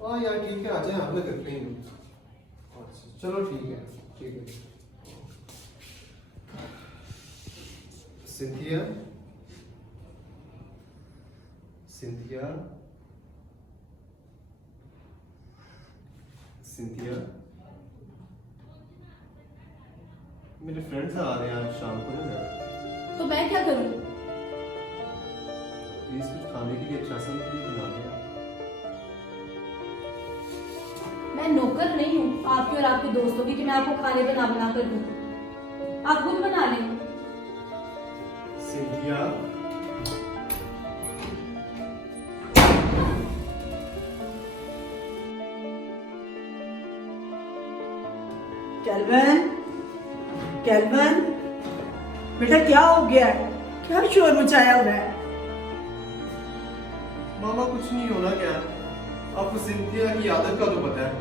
हाँ यार ठीक है, आ जाए, हम लोग करते हैं। अच्छा, चलो ठीक है, ठीक है। सिंथिया, सिंथिया, सिंथिया, मेरे फ्रेंड्स आ रहे हैं आज शाम को ना यार। तो मैं क्या करूं? प्लीज कुछ खाने के लिए अच्छा सा मेरे लिए बना दे। मैं नौकर नहीं हूँ आपकी और आपके दोस्तों की कि मैं आपको खाने बना बना कर दूं। आप खुद बना लें। सिंथिया, कैल्विन, कैल्विन, बेटा क्या हो गया है? क्या शोर मचाया हुआ है? मामा कुछ नहीं होना क्या? आपको सिंथिया की आदत का तो पता है।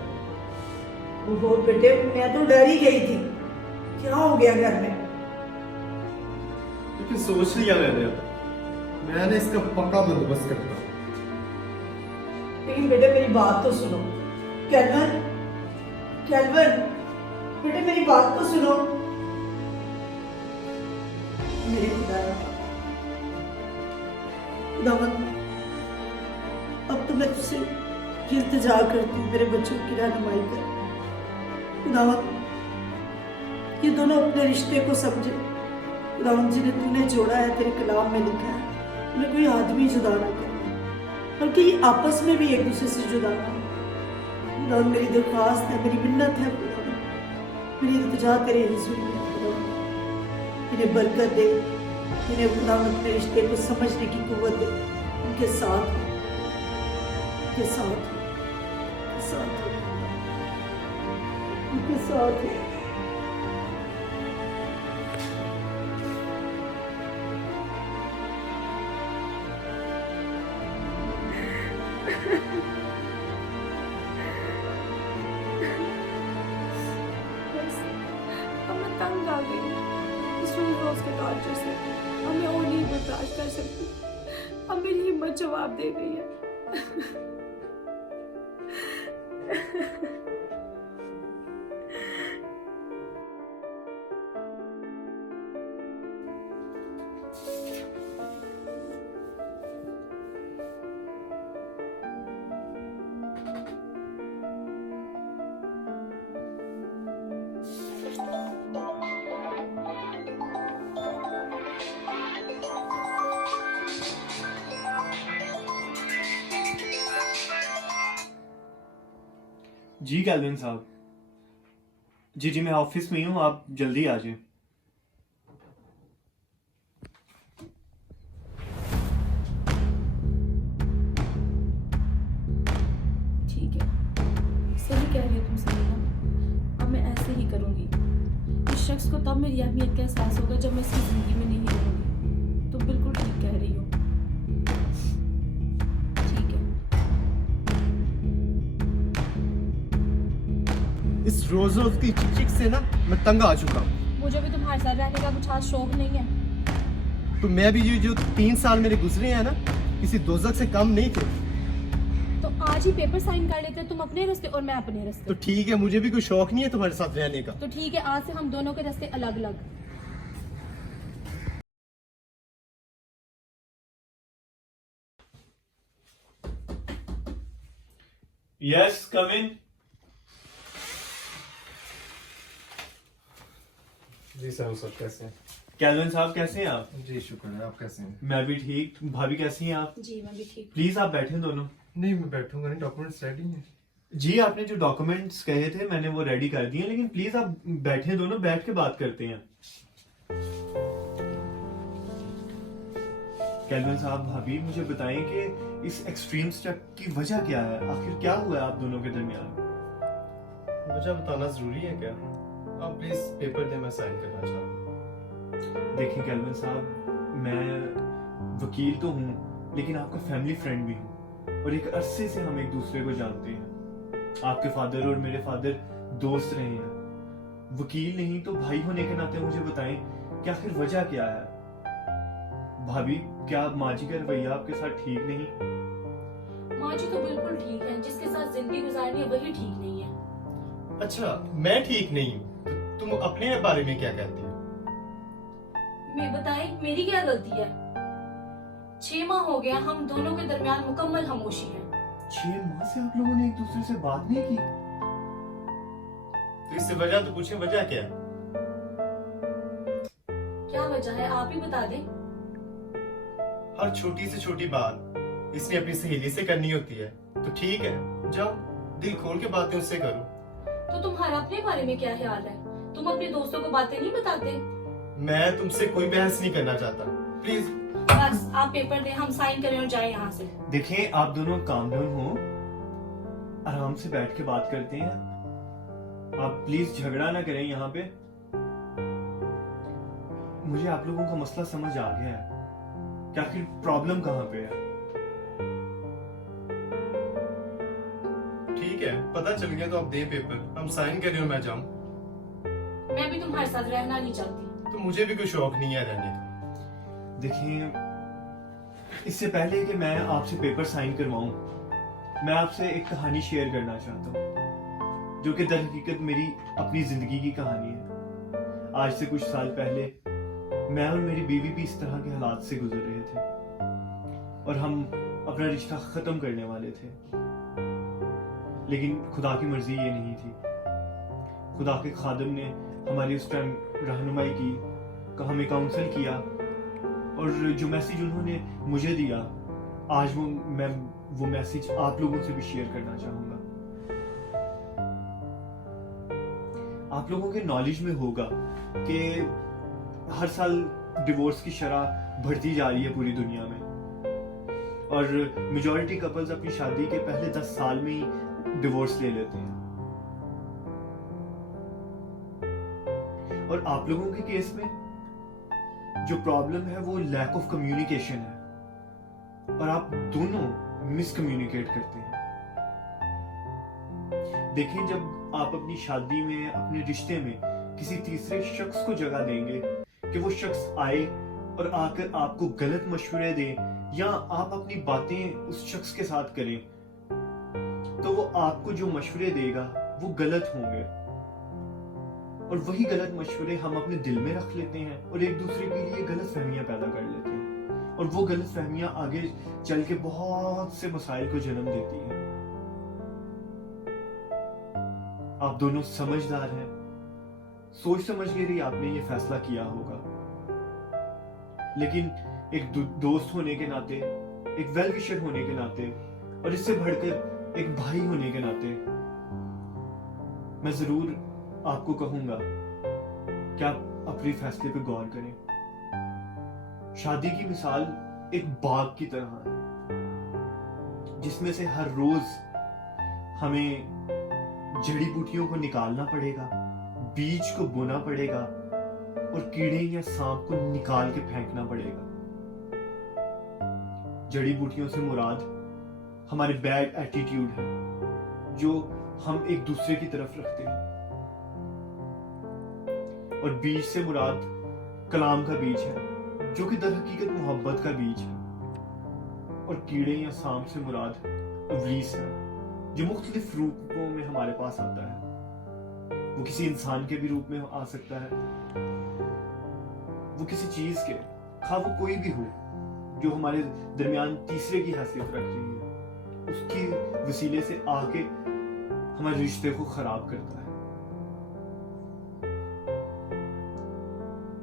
वो बेटे, मैं तो डर ही गई थी। क्या हो गया घर में? लेकिन सोच लिया मैंने इसका पक्का बंदोबस्त करता हूँ। लेकिन बेटे मेरी बात तो सुनो। कैल्विन, कैल्विन, बेटे मेरी बात तो सुनो। मेरे खुदावन, अब तो मैं तुझसे इल्तिजा करती हूँ, मेरे बच्चों की रहनुमाई कर। खुदावन, ये दोनों अपने रिश्ते को समझे। खुदावन, जिन्हें तूने जोड़ा है, तेरे कलाम में लिखा है, उन्हें कोई आदमी जुदा ना करे, बल्कि ये आपस में भी एक दूसरे से जुदा ना हो। खुदावन, मेरी दरख्वास्त है, मेरी मिन्नत है खुदावन, मेरी इल्तिजा करे हुजूर में खुदावन, इन्हें बरकत दे, इन्हें खुदावन अपने रिश्ते को समझने की कुव्वत दे। उनके साथ हो, उनके साथ हो, उनके साथ हो, उनके साथ हो। बस अब मैं तंग आ गई हूँ इस रोज के टॉर्चर से। अब मैं और नहीं बर्दाश्त कर सकती। अब मेरी हिम्मत जवाब दे गई है। जी कैल्विन साहब, जी जी मैं ऑफिस में ही हूँ, आप जल्दी आ जाए। ठीक है, सही कह रही हो तुम समीना। अब मैं ऐसे ही करूंगी। इस शख्स को तब मेरी अहमियत का एहसास होगा जब मैं इसकी जिंदगी में नहीं रहूंगी। तुम बिल्कुल ठीक कह रही हो। ठीक है। इस रोज रोज की चिक चिक से ना मैं तंग आ चुका हूँ। मुझे भी तुम्हारे साथ रहने का कुछ खास शौक नहीं है। तो मैं भी जो 3 साल मेरे गुजरे हैं ना, किसी दोजख से कम नहीं थे। तो आज ही पेपर साइन कर लेते हैं, तुम अपने रास्ते और मैं अपने रास्ते। तो ठीक है, मुझे भी कोई शौक नहीं है तुम्हारे साथ रहने का। तो ठीक है, आज से हम दोनों के रास्ते अलग अलग। यस कम इन। जी सर, सब कैसे हैं? कैल्विन साहब कैसे हैं आप? जी शुक्र है, आप कैसे हैं? मैं भी ठीक। भाभी कैसी हैं आप? जी मैं भी ठीक। प्लीज आप बैठे दोनों। नहीं, मैं बैठूंगा नहीं, डॉक्यूमेंट्स रेडी हैं। जी आपने जो डॉक्यूमेंट्स कहे थे मैंने वो रेडी कर दिए, लेकिन प्लीज आप बैठे दोनों, बैठ के बात करते हैं। कैल्विन साहब, भाभी मुझे बताएं कि इस एक्सट्रीम स्टेप की वजह क्या है? आखिर क्या हुआ है आप दोनों के दरमियान? मुझे बताना जरूरी है क्या? आप प्लीज पेपर दें, मैं साइन करना चाहता हूँ। देखिए कैल्विन साहब, मैं वकील तो हूँ लेकिन आपका फैमिली फ्रेंड भी हूँ, और एक अरसे से हम एक दूसरे को जानते हैं। आपके फादर और मेरे फादर दोस्त रहे हैं। वकील नहीं तो भाई होने के नाते मुझे बताएं कि आखिर वजह क्या है? भाभी, क्या माँ जी का रवैया आपके साथ ठीक नहीं? मामा जी तो बिल्कुल ठीक है, जिसके साथ जिंदगी गुजारनी है वही ठीक नहीं है। अच्छा, मैं ठीक नहीं हूँ तो तुम अपने बारे में क्या कहती हो? मैं बताएं मेरी क्या गलती है? 6 माह हो गया हम दोनों के दरमियान मुकम्मल खामोशी है। 6 माह से आप लोगों ने एक दूसरे से बात नहीं की? तो इससे वजह तो पूछे, वजह क्या है? क्या वजह है आप ही बता दें। हर छोटी से छोटी बात इसने अपनी सहेली से करनी होती है, तो ठीक है, जाओ दिल खोल के बातें उससे करो। तो तुम्हारा अपने बारे में क्या ख्याल है? तुम अपने दोस्तों को बातें नहीं बताते? मैं तुमसे कोई बहस नहीं करना चाहता, प्लीज। बस आप पेपर दें, हम साइन करें और जाए यहाँ से। देखें, आप दोनों काम डाउन हो, आराम से बैठ के बात करते हैं। आप प्लीज झगड़ा ना करें यहाँ पे। मुझे आप लोगों का मसला समझ आ गया है कि आखिर प्रॉब्लम कहाँ पे है। ठीक है, पता चल गया तो अब दे पेपर, हम साइन करें और मैं जाऊं। मैं भी तुम्हारे साथ रहना नहीं चाहती। तो मुझे भी कोई शौक नहीं है रहने का। देखिए, इससे पहले कि मैं आपसे पेपर साइन करवाऊं, मैं आपसे एक कहानी शेयर करना चाहता हूं, जो कि दर हकीकत मेरी अपनी जिंदगी की कहानी है। आज से कुछ साल पहले मैं और मेरी बीवी भी इस तरह के हालात से गुजर रहे थे और हम अपना रिश्ता खत्म करने वाले थे, लेकिन खुदा की मर्जी ये नहीं थी। खुदा के खादिम ने हमारी उस टाइम रहनुमाई की, हमें काउंसल किया, और जो मैसेज उन्होंने मुझे दिया, आज मैं वो मैसेज आप लोगों से भी शेयर करना चाहूंगा। आप लोगों के नॉलेज में होगा कि हर साल डिवोर्स की शरह बढ़ती जा रही है पूरी दुनिया में, और मेजॉरिटी कपल्स अपनी शादी के पहले 10 साल में ही डिवोर्स ले लेते हैं। और आप लोगों के केस में जो प्रॉब्लम है वो लैक ऑफ कम्युनिकेशन है, और आप दोनों मिसकम्युनिकेट करते हैं। देखिए, जब आप अपनी शादी में, अपने रिश्ते में किसी तीसरे शख्स को जगह देंगे कि वो शख्स आए और आकर आपको गलत मशवरे दे, या आप अपनी बातें उस शख्स के साथ करें, तो वो आपको जो मशवरे देगा वो गलत होंगे, और वही गलत मशवरे हम अपने दिल में रख लेते हैं और एक दूसरे के लिए गलत फहमियां पैदा कर लेते हैं, और वो गलत फहमियां आगे चल के बहुत से मसाइल को जन्म देती हैं। आप दोनों समझदार हैं, सोच समझ के ही आपने ये फैसला किया होगा, लेकिन एक दोस्त होने के नाते, एक वेल विशर होने के नाते, और इससे बढ़कर एक भाई होने के नाते, मैं जरूर आपको कहूंगा कि आप अपने फैसले पे गौर करें। शादी की मिसाल एक बाग की तरह है, जिसमें से हर रोज हमें जड़ी बूटियों को निकालना पड़ेगा, बीज को बोना पड़ेगा, और कीड़े या सांप को निकाल के फेंकना पड़ेगा। जड़ी बूटियों से मुराद हमारे बैड एटीट्यूड है, जो हम एक दूसरे की तरफ रखते हैं, और बीज से मुराद कलाम का बीज है, जो कि दर हकीकत मोहब्बत का बीज है, और कीड़े या सांप से मुराद इब्लीस है, जो मुख्तलिफ रूपों में हमारे पास आता है। वो किसी इंसान के भी रूप में आ सकता है, वो किसी चीज के, खा वो कोई भी हो, जो हमारे दरमियान तीसरे की हैसियत रख रही है, उसकी वसीले से आके हमारे रिश्ते को खराब करता है।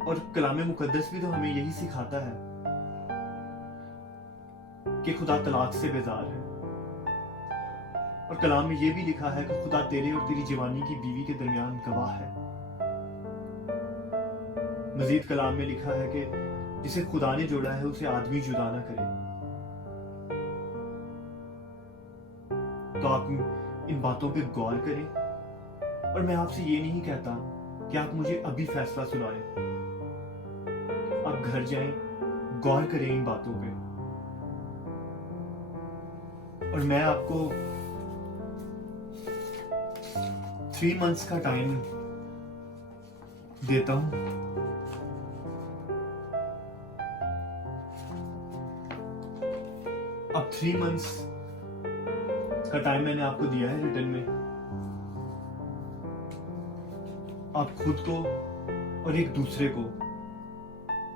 और कलाम मुकद्दस भी तो हमें यही सिखाता है कि खुदा तलाक से बेजार है, और कलाम में यह भी लिखा है कि खुदा तेरे और तेरी जवानी की बीवी के दरमियान गवाह है। मजीद कलाम में लिखा है कि जिसे खुदा ने जोड़ा है उसे आदमी जुदा ना करे। तो आप इन बातों पे गौर करें, और मैं आपसे ये नहीं कहता कि आप मुझे अभी फैसला सुनाएं। आप घर जाएं, गौर करें इन बातों पे, और मैं आपको 3 मंथ्स का टाइम देता हूं। अब 3 मंथ्स का टाइम मैंने आपको दिया है रिटर्न में। आप खुद को और एक दूसरे को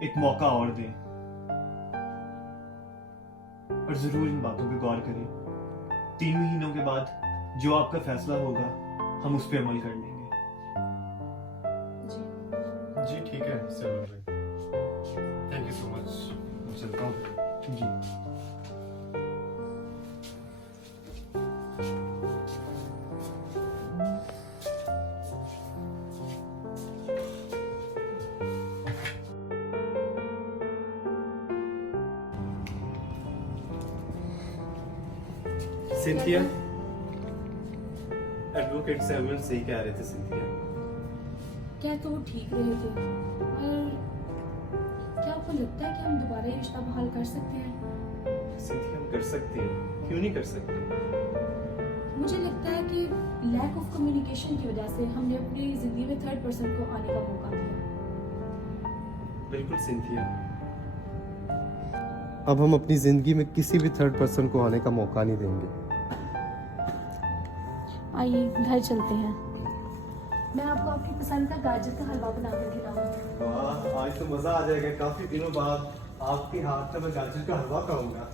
एक मौका और दें और जरूर इन बातों पे गौर करें। 3 महीनों के बाद जो आपका फैसला होगा हम उस पर अमल कर लेंगे। जी जी ठीक है सर भाई, थैंक यू सो मच। मैं चलता हूँ। जी सिंथिया, एडवोकेट सैमुअल सही कह रहे थे सिंथिया। क्या तो वो ठीक रहे थे, और क्या आपको लगता है कि हम दोबारा ये रिश्ता बहाल कर सकते हैं? सिंथिया हम कर सकते हैं, क्यों नहीं कर सकते? मुझे लगता है कि लैक ऑफ कम्युनिकेशन की वजह से हमने अपनी जिंदगी में थर्ड पर्सन को आने का मौका दिया। बिल्कुल सिंथिया, अब हम अपनी जिंदगी में किसी भी थर्ड पर्सन को आने का मौका नहीं देंगे। आइए घर चलते हैं, मैं आपको आपकी पसंद का गाजर का हलवा बना कर खिलाऊंगी। वाह, आज तो मजा आ जाएगा। काफी दिनों बाद आपके हाथ का मैं गाजर का हलवा खाऊंगा।